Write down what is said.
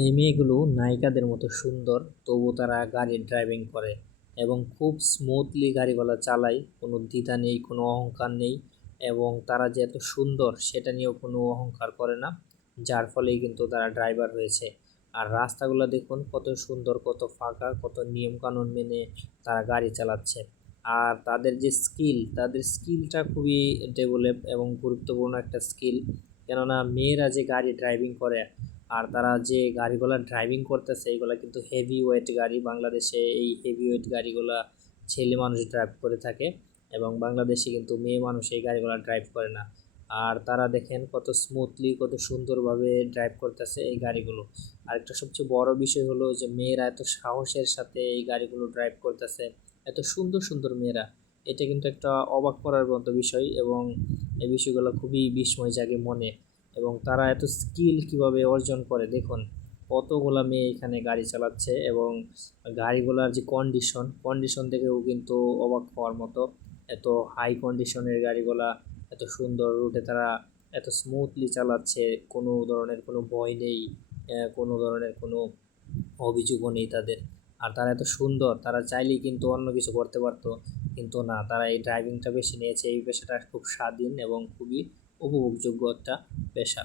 এই মেয়েগুলো নায়িকাদের মতো সুন্দর, তবু তারা গাড়ি ড্রাইভিং করে এবং খুব স্মুথলি গাড়িগুলো চালায়। কোনো দ্বিধা নেই, কোনো অহংকার নেই, এবং তারা যে এত সুন্দর সেটা নিয়েও কোনো অহংকার করে না, যার ফলেই কিন্তু তারা ড্রাইভার হয়েছে। আর রাস্তাগুলো দেখুন কত সুন্দর, কত ফাঁকা, কত নিয়ম কানুন মেনে তারা গাড়ি চালাচ্ছে। আর তাদের যে স্কিল, তাদের স্কিলটা খুবই ডেভেলপ এবং গুরুত্বপূর্ণ একটা স্কিল। কেননা মেয়েরা যে গাড়ি ড্রাইভিং করে, আর তারা যে গাড়িগুলো ড্রাইভিং করতেছে এইগুলা কিন্তু হেভি ওয়েট গাড়ি। বাংলাদেশে এই হেভি ওয়েট গাড়িগুলা ছেলে মানুষ ড্রাইভ করে থাকে, এবং বাংলাদেশে কিন্তু মেয়ে মানুষ এই গাড়িগুলো ড্রাইভ করে না। আর তারা দেখেন কত স্মুথলি, কত সুন্দরভাবে ড্রাইভ করতেছে এই গাড়িগুলো। আর একটা সবচেয়ে বড় বিষয় হলো যে মেয়েরা এত সাহসের সাথে এই গাড়িগুলো ড্রাইভ করতেছে, এত সুন্দর সুন্দর মেয়েরা। এটা কিন্তু একটা অবাক করার মতো বিষয়, এবং এই বিষয়গুলো খুবই বিস্ময় জাগে মনে। এবং তারা এত স্কিল কিভাবে অর্জন করে দেখুন, কতগুলা মেয়ে এখানে গাড়ি চালাচ্ছে, এবং গাড়িগুলার যে কন্ডিশন দেখেও কিন্তু অবাক হওয়ার মতো। এত হাই কন্ডিশনের গাড়িগুলা এত সুন্দর রুটে তারা এত স্মুথলি চালাচ্ছে, কোনো ধরনের কোনো ভয় নেই, কোনো ধরনের কোনো অভিযোগও নেই তাদের। আর তারা এত সুন্দর, তারা চাইলেই কিন্তু অন্য কিছু করতে পারতো, কিন্তু না, তারা এই ড্রাইভিংটা বেছে নিয়েছে। এই পেশাটা খুব স্বাধীন এবং খুবই উপভোগযোগ্য একটা পেশা।